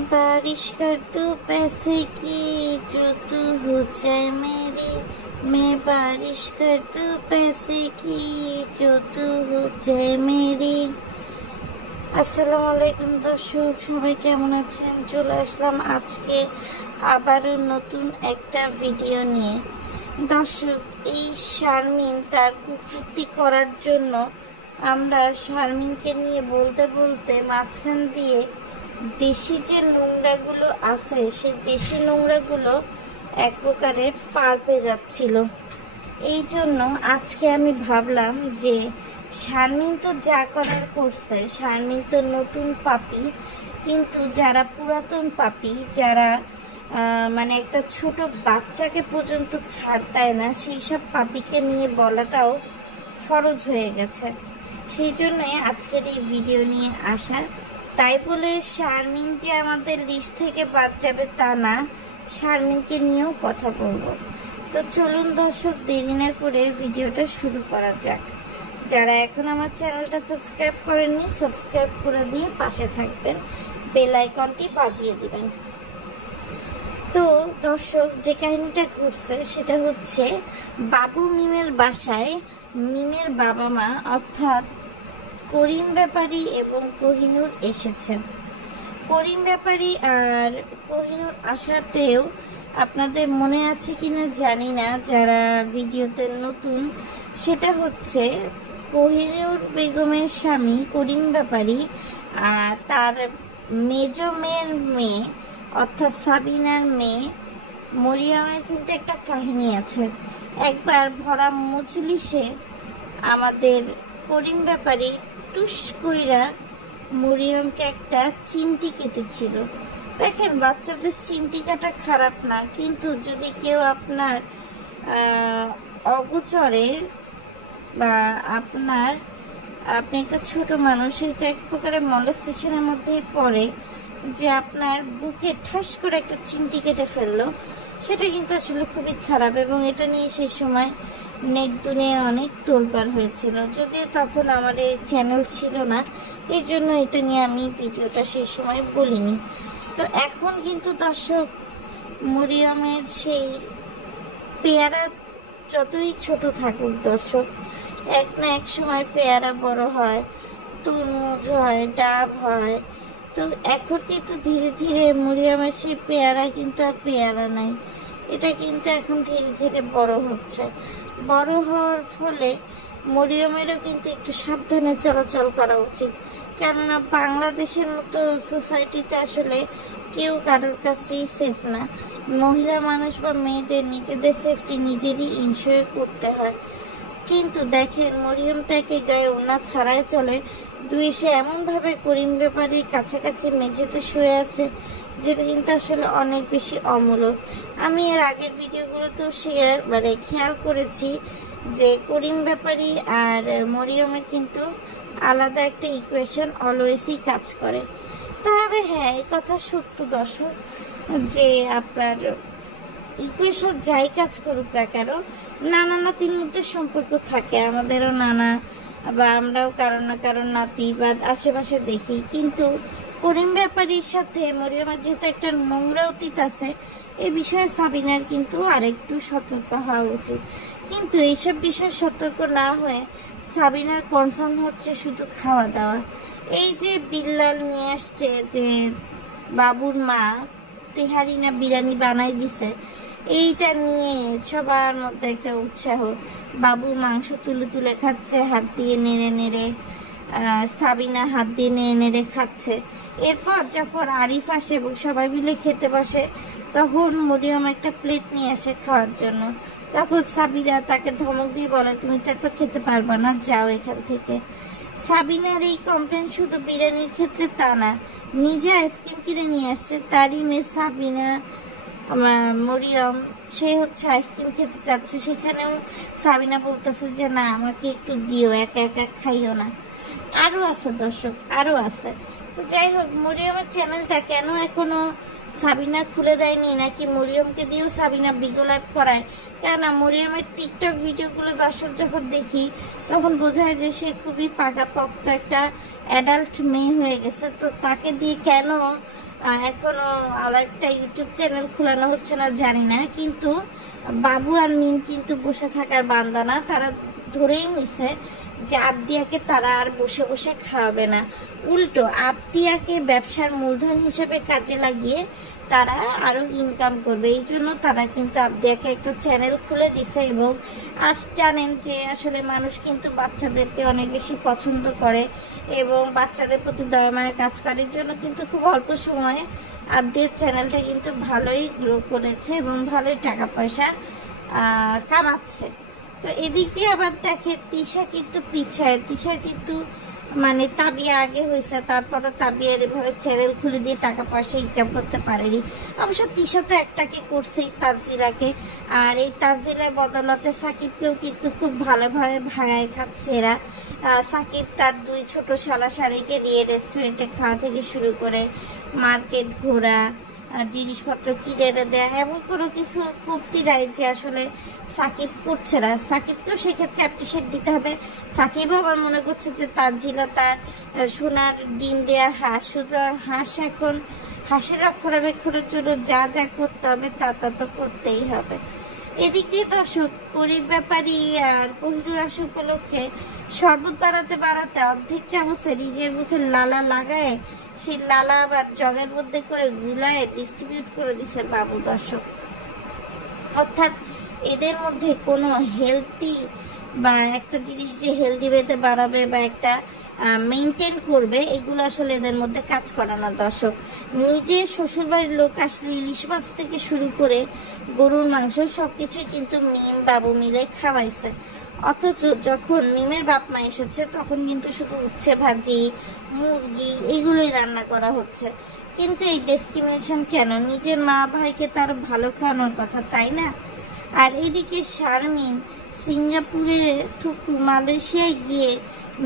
मैं बारिश कर दूं पैसे की जो तू हो जाए मेरी। मैं बारिश कर दूं पैसे की जो तू हो जाए मेरी। আসসালামু আলাইকুম দর্শক, সবাই কেমন আছেন? চলে আসলাম আজকে আবারও নতুন একটা ভিডিও নিয়ে। দর্শক, এই শারমিন তার কুকুরটি করার জন্য আমরা শারমিনকে নিয়ে বলতে বলতে মাঝখান দিয়ে দেশি যে নোংরাগুলো আছে সেই দেশি নোংরাগুলো এক প্রকারের পার পেয়ে যাচ্ছিল। এই জন্য আজকে আমি ভাবলাম যে শারমিন তো যা করার করছে, শারমিন তো নতুন পাপি, কিন্তু যারা পুরাতন পাপি, যারা মানে একটা ছোট বাচ্চাকে পর্যন্ত ছাড় দেয় না, সেই সব পাপিকে নিয়ে বলাটাও ফরজ হয়ে গেছে। সেই জন্যই আজকের এই ভিডিও নিয়ে আসা। তাই বলে শারমিন যে আমাদের লিস্ট থেকে বাদ যাবে তা না, শারমিনকে নিয়েও কথা বলবো। তো চলুন দর্শক, দেরি না করে ভিডিওটা শুরু করা যাক। যারা এখন আমার চ্যানেলটা সাবস্ক্রাইব করেননি, সাবস্ক্রাইব করে দিয়ে পাশে থাকবেন, বেল আইকনটি বাজিয়ে দিবেন। তো দর্শক, যে কাহিনীটা ঘটছে সেটা হচ্ছে বাবু মিমের বাসায় মিমের বাবা মা অর্থাৎ করিম ব্যাপারী এবং কোহিনুর এসেছে। করিম ব্যাপারী আর কোহিনুর আসাতেও আপনাদের মনে আছে কিনা জানি না, যারা ভিডিওতে নতুন, সেটা হচ্ছে কোহিনুর বেগমের স্বামী করিম ব্যাপারী আর তার মেজ মেয়ের মেয়ে অর্থাৎ সাবিনার মেয়ে মরিয়মের কিন্তু একটা কাহিনী আছে। একবার ভরা মজলিসে আমাদের করিম ব্যাপারী টুস কইরা মরিয়মকে একটা চিমটি কেটেছিল। দেখেন, বাচ্চাদের চিমটি কাটা খারাপ না, কিন্তু যদি কেউ আপনার অগোচরে বা আপনি একটা ছোট মানুষ, এটা এক প্রকারের মলেস্টেশনের মধ্যেই পড়ে, যে আপনার বুকে ঠাস করে একটা চিমটি কেটে ফেললো, সেটা কিন্তু আসলে খুবই খারাপ। এবং এটা নিয়ে সেই সময় নেট দুনিয়া অনেক তোলপাড় হয়েছিল, যদিও তখন আমার এই চ্যানেল ছিল না, এই জন্য এটা নিয়ে আমি ভিডিওটা সেই সময় বলিনি। তো এখন কিন্তু দর্শক, মরিয়মের সেই পেয়ারা যতই ছোট থাকুক দর্শক, এক না এক সময় পেয়ারা বড় হয়, তরমুজ হয়, ডাব হয়। তো এখন কিন্তু ধীরে ধীরে মরিয়মের সেই পেয়ারা কিন্তু আর পেয়ারা নাই, এটা কিন্তু এখন ধীরে ধীরে বড় হচ্ছে। বড় হওয়ার ফলে মরিয়মেরও কিন্তু একটু সাবধানে চলাচল করা উচিত, কেননা বাংলাদেশের মতো সোসাইটিতে আসলে কেউ কারোর কাছেই সেফ না। মহিলা মানুষ বা মেয়েদের নিজেদের সেফটি নিজেরই ইনশিওর করতে হয়। কিন্তু দেখেন, মরিয়ম তাকে গায়ে ওড়না ছাড়াই চলে, সে এমনভাবে করিম ব্যাপারীর কাছাকাছি মেঝেতে শুয়ে আছে, যেটা কিন্তু আসলে অনেক বেশি অমূলক। আমি এর আগের ভিডিওগুলোতেও খেয়াল করেছি যে করিম ব্যাপারী আর মরিয়মের কিন্তু আলাদা একটা ইকুয়েশন অলওয়েজই কাজ করে। তবে হ্যাঁ, এই কথা সত্য দর্শক, যে আপনার ইকুয়েশন যাই কাজ করুক না কেন, নানা নাতির মধ্যে সম্পর্ক থাকে। আমাদেরও নানা বা আমরাও কারো না কারো নাতি বা আশেপাশে দেখি, কিন্তু করিম ব্যাপারীর সাথে মরিয়মের যেহেতু একটা নোংরা অতীত আছে, এ বিষয়ে সাবিনার কিন্তু আরেকটু সতর্ক হওয়া উচিত। কিন্তু এইসব বিষয়ে সতর্ক না হয়ে সাবিনার কনসার্ন হচ্ছে শুধু খাওয়া দাওয়া। এই যে বিল্লাল নিয়ে আসছে, যে বাবুর মা তেহারি না বিরিয়ানি বানাই দিছে, এইটা নিয়ে সবার মধ্যে একটা উৎসাহ। বাবু মাংস তুলে তুলে খাচ্ছে, হাত দিয়ে নেড়ে নেড়ে, সাবিনা হাত দিয়ে নেড়ে নেড়ে খাচ্ছে। এরপর যখন আরিফ আসে এবং সবাই মিলে খেতে বসে, তখন মরিয়ম একটা প্লেট নিয়ে আসে খাওয়ার জন্য। তখন সাবিনা তাকে ধমক দিয়ে বলে, তুমি তো এত খেতে পারবা না, যাও এখান থেকে। সাবিনার এই কমপ্লেন শুধু বিরিয়ানির ক্ষেত্রে তা না, নিজে আইসক্রিম কিনে নিয়ে আসছে, তারই মেয়ে সাবিনা মরিয়ম সে হচ্ছে আইসক্রিম খেতে চাচ্ছে, সেখানেও সাবিনা বলতেছে যে না, আমাকে একটু দিও, একা একা খাইও না। আরও আছে দর্শক, আরও আছে। তো যাই হোক, মরিয়মের চ্যানেলটা কেন এখনো সাবিনা খুলে দেয়নি, নাকি মরিয়মকে দিয়েও সাবিনা বিগো লাইভ করায়? কেননা মরিয়মের টিকটক ভিডিওগুলো দর্শক যখন দেখি, তখন বোঝা যায় যে সে খুবই পাকাপোক্ত একটা অ্যাডাল্ট মেয়ে হয়ে গেছে। তো তাকে দিয়ে কেন এখনো আরেকটা ইউটিউব চ্যানেল খোলানো হচ্ছে না জানি না, কিন্তু বাবু আর মিম কিন্তু বসে থাকার বান্দা না। তারা ধরেই নিছে যে আবদিয়াকে তারা আর বসে বসে খাওয়াবে না, উল্টো আবদিয়াকে ব্যবসার মূলধন হিসেবে কাজে লাগিয়ে তারা আরও ইনকাম করবে। এই জন্য তারা কিন্তু আবদিয়াকে একটা চ্যানেল খুলে দিছে। এবং জানেন যে আসলে মানুষ কিন্তু বাচ্চাদেরকে অনেক বেশি পছন্দ করে এবং বাচ্চাদের প্রতি দয়া মায়া কাজ করার জন্য কিন্তু খুব অল্প সময়ে আবদিয়ার চ্যানেলটা কিন্তু ভালোই গ্রো করেছে এবং ভালোই টাকা পয়সা কামাচ্ছে। তো এদিক দিয়ে আবার দেখে তিশা কিন্তু পিছায়, তিশা কিন্তু মানে তাবিয়া আগে হয়েছে, তারপরও তাবিয়ার এভাবে চ্যানেল খুলে দিয়ে টাকা পয়সা ইনকাম করতে পারেনি। অবশ্য তিশা তো একটাকে করছেই, তানজিলাকে, আর এই তানজিলার বদলতে সাকিবকেও কিন্তু খুব ভালোভাবে ভাগায় খাচ্ছে এরা। সাকিব তার 2 ছোট শালা শাড়িকে নিয়ে রেস্টুরেন্টে খাওয়া থেকে শুরু করে মার্কেট ঘোরা, জিনিসপত্র কিনে দেয়া, এমন কোনো কিছু কমতি নাই যে আসলে সাকিব করছে না। সাকিবকেও সেক্ষেত্রে অ্যাপ্রিসিয়েট দিতে হবে। সাকিবও আবার মনে করছে যে তানজিলা তার সোনার ডিম দেয়া হাঁস, সুতরাং হাঁস এখন হাঁসের রক্ষণাবেক্ষণের জন্য যা যা করতে হবে তা তো করতেই হবে। এদিক দিয়ে দর্শক গরিব ব্যাপারী আর কোহিনুর আসা উপলক্ষে শরবত বাড়াতে অর্ধেক চামচে নিজের মুখে লালা লাগায় সেই লালা আবার জগের মধ্যে করে গুলায় ডিস্ট্রিবিউট করে দিছে বাবু। দর্শক অর্থাৎ এদের মধ্যে কোনো হেলদি বা একটা জিনিস যে হেলদি ওয়েতে বাড়াবে বা একটা মেনটেন করবে, এগুলো আসলে এদের মধ্যে কাজ করে না। দর্শক নিজের শ্বশুরবাড়ির লোক আসলে ইলিশ মাছ থেকে শুরু করে গরুর মাংস সব কিছুই কিন্তু মিম বাবু মিলে খাওয়াইছে। অথচ যখন মিমের বাপ মা এসেছে তখন কিন্তু শুধু উচ্ছে ভাজি, মুরগি এইগুলোই রান্না করা হচ্ছে। কিন্তু এই ডিসক্রিমিনেশন কেন? নিজের মা ভাইকে তার ভালো খাওয়ানোর কথা, তাই না? আর এদিকে শারমিন সিঙ্গাপুরে থুকু মালয়েশিয়ায় গিয়ে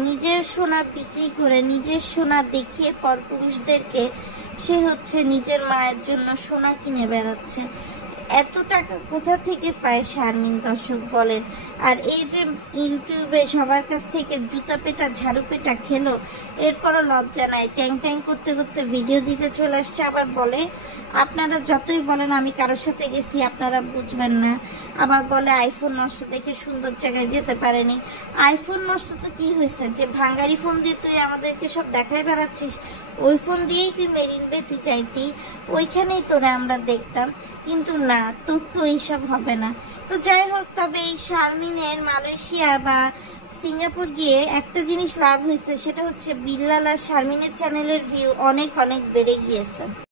নিজের সোনা বিক্রি করে নিজের সোনা দেখিয়ে পরপুরুষদেরকে সে হচ্ছে নিজের মায়ের জন্য সোনা কিনে বেড়াচ্ছে। এত টাকা কোথা থেকে পায় শারমিন? দর্শক বলেন। আর এই যে ইউটিউবে সবার কাছ থেকে জুতা পেটা ঝাড়ু পেটা খেলো, এরপরও লজ্জা নাই, ট্যাং ট্যাং করতে করতে ভিডিও দিতে চলে আসছে। আবার বলে আপনারা যতই বলেন আমি কারোর সাথে গেছি আপনারা বুঝবেন না। আবার বলে আইফোন নষ্ট দেখে সুন্দর জায়গায় যেতে পারেনি। আইফোন নষ্ট তো কি হয়েছে, যে ভাঙ্গারি ফোন দিয়ে তুই আমাদেরকে সব দেখায় বেড়াচ্ছিস, ওই ফোন দিয়েই তুই মেরিন বেতে চাইতি, ওইখানেই তোরা আমরা দেখতাম। কিন্তু না, তোর তো এইসব হবে না। তো যাই হোক, তবে এই শারমিনের মালয়েশিয়া বা সিঙ্গাপুর গিয়ে একটা জিনিস লাভ হয়েছে, সেটা হচ্ছে বিল্লাল আর শারমিনের চ্যানেলের ভিউ অনেক বেড়ে গিয়েছে।